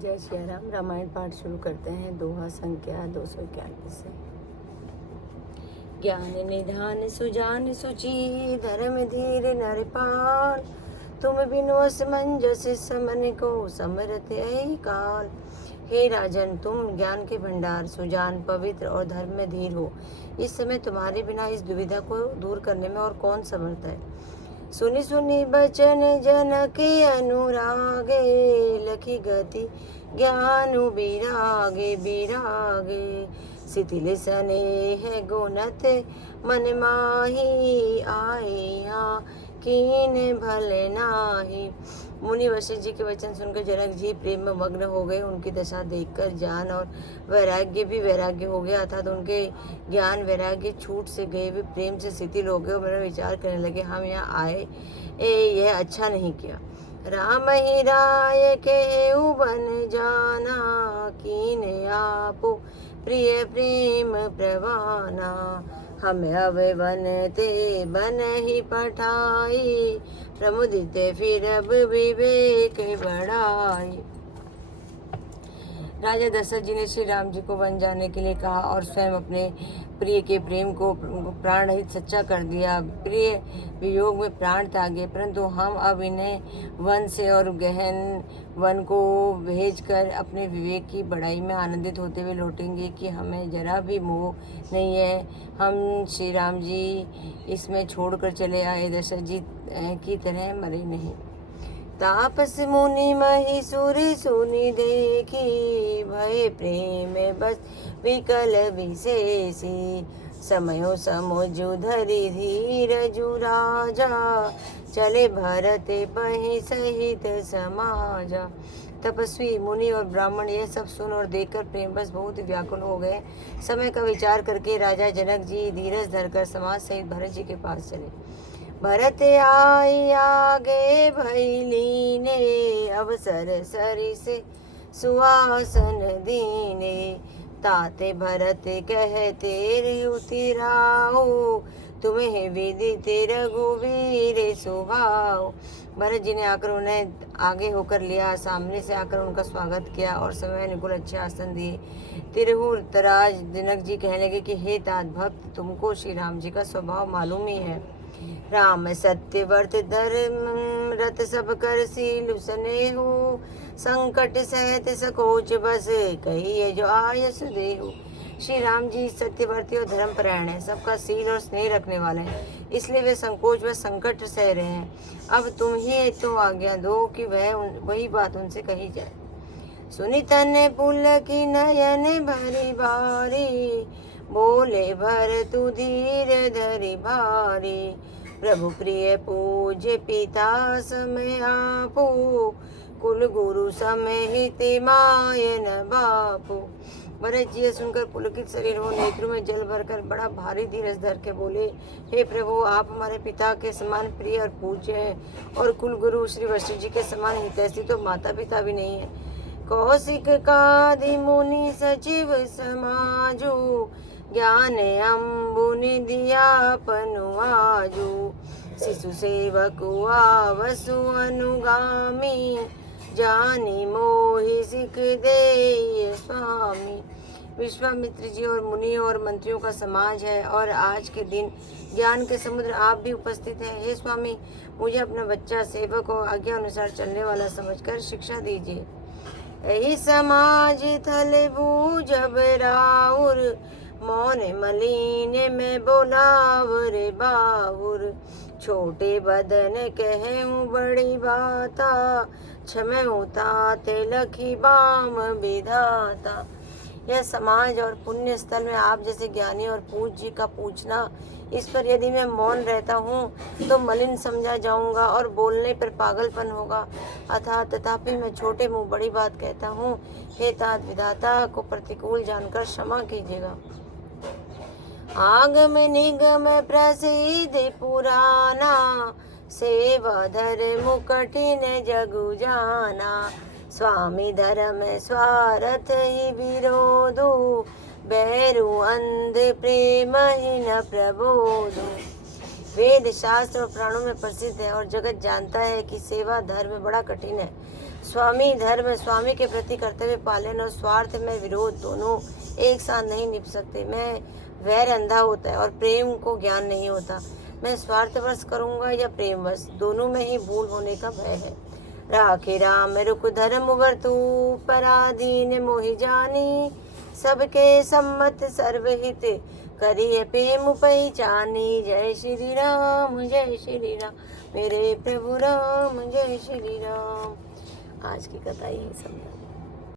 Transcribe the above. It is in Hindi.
जय श्री राम। रामायण पाठ शुरू करते हैं। दोहा संख्या 291 से। ज्ञान निधान सुजान सुची, धर्म धीर नरपाल, तुम बिनु असमंजस समन को समरत ऐ काल। हे राजन, तुम ज्ञान के भंडार, सुजान, पवित्र और धर्म में धीर हो। इस समय तुम्हारे बिना इस दुविधा को दूर करने में और कौन समर्थ है। सुनि सुनि बचन जन के अनुरागे, लखी गति ज्ञानु बिरागे बिरागे। शिथिल स्नेह गुणत मन माही, आए यहाँ कीन भल नाही। मुनि वशिष्ठ जी के वचन सुनकर जनक जी प्रेम में मग्न हो गए। उनकी दशा देखकर ज्ञान और वैराग्य भी वैराग्य हो गया, अर्थात उनके ज्ञान वैराग्य छूट से गए, वे प्रेम से शिथिल हो गए और मेरा विचार करने लगे, हम यहाँ आए यह अच्छा नहीं किया। राम ही राय के बन जाना, कीन आपो प्रिय प्रेम प्रवाना। हम अब बनते बन ही पठाई, प्रमुदित फिर अब विवेक बढ़ाई। राजा दशरथ जी ने श्री राम जी को वन जाने के लिए कहा और स्वयं अपने प्रिय के प्रेम को प्राण रहित सच्चा कर दिया। प्रिय वियोग में प्राण त्यागे, परंतु हम अब इन्हें वन से और गहन वन को भेजकर अपने विवेक की बढ़ाई में आनंदित होते हुए लौटेंगे कि हमें जरा भी मोह नहीं है। हम श्री राम जी इसमें छोड़कर चले आए, दशरथ जी की तरह मरे नहीं। तापस मुनि मही सुरी सुनी देखी, भय प्रेम बस विकल विशेषी। समयो समझु धरि धीरजु राजा, चले भरत पहि सहित समाजा। तपस्वी मुनि और ब्राह्मण यह सब सुन और देखकर प्रेम बस बहुत व्याकुल हो गए। समय का विचार करके राजा जनक जी धीरज धरकर समाज सहित भरत जी के पास चले। भरत आई आगे भैलीने, अवसर सरिस सुहासन दीने। ताते भरत कहते रिउतिराओ, तुम्हें विदित रघुवीर स्वभाव। भरत जी ने आकर उन्हें आगे होकर लिया, सामने से आकर उनका स्वागत किया और समय अनुकूल अच्छे आसन दिए। तिरहुर तराज जनक जी कहने लगे कि हे तात भक्त, तुमको श्री राम जी का स्वभाव मालूम ही है। राम सत्य वर्त धर्म रत सब कर सील स्नेहु, संकट सहत सकोच बस कही जो आयस देहु। श्री राम जी सत्यवर्ती और धर्म परायण है, सबका सील और स्नेह रखने वाले हैं, इसलिए वे संकोच व संकट सह रहे हैं। अब तुम ही तो आज्ञा दो कि वही बात उनसे कही जाए। सुनि तन पुलकी नयन भरी भारी, बोले भर तु धीर धरि भारी। प्रभु प्रिय पूज्य पिता समय आपो, कुल गुरु समेहित मायन बापू। भरत जी सुनकर पुलकित शरीर हो, नेत्रों में जल भरकर बड़ा भारी धीरज धर के बोले, हे प्रभु, आप हमारे पिता के समान प्रिय और पूज्य हैं और कुल गुरु श्री वशिष्ठ जी के समान हितैषी तो माता पिता भी नहीं है। कौशिक कादि मुनि सचिव समाजु, ज्ञान अम्बु निधियापनु आजु। शिशु सेवक आवसु अनुगामी, जानी मोहि सिख दे स्वामी। विश्वामित्र जी और मुनि और मंत्रियों का समाज है और आज के दिन ज्ञान के समुद्र आप भी उपस्थित हैं। हे स्वामी, मुझे अपना बच्चा सेवक और आज्ञा अनुसार चलने वाला समझकर शिक्षा दीजिए। यही समाज थल बूझब राउर, मौन मलिन में बोलावर बाउर। छोटे बदन कहूँ बड़ी बाता, क्षमऊ तात लखी बाम विधाता। यह समाज और पुण्य स्थल में आप जैसे ज्ञानी और पूज्य का पूछना, इस पर यदि मैं मौन रहता हूँ तो मलिन समझा जाऊंगा और बोलने पर पागलपन होगा। अतः तथापि मैं छोटे मुंह बड़ी बात कहता हूँ। हे तात विधाता को प्रतिकूल जानकर क्षमा कीजिएगा। आगम निगम प्रसिद्ध पुराना, सेवा धर्म कठिन जगु जाना। स्वामी धर्म स्वार्थ ही विरोधु, बैरु अंध प्रेम ही न प्रबोधु। वेद शास्त्र और प्राणों में प्रसिद्ध है और जगत जानता है कि सेवा धर्म बड़ा कठिन है। स्वामी धर्म स्वामी के प्रति कर्तव्य पालन और स्वार्थ में विरोध दोनों एक साथ नहीं निभ सकते। मैं वैर अंधा होता है और प्रेम को ज्ञान नहीं होता। मैं स्वार्थवश करूँगा या प्रेमवश, दोनों में ही भूल होने का भय है। राखे राम रुख धर्म वर्तु, पराधीन मोहि जानी। सबके सम्मत सर्वहित, करिए प्रेम पहचानी। जय श्री राम मेरे प्रभु राम, जय श्री राम। आज की कथा यही समझा।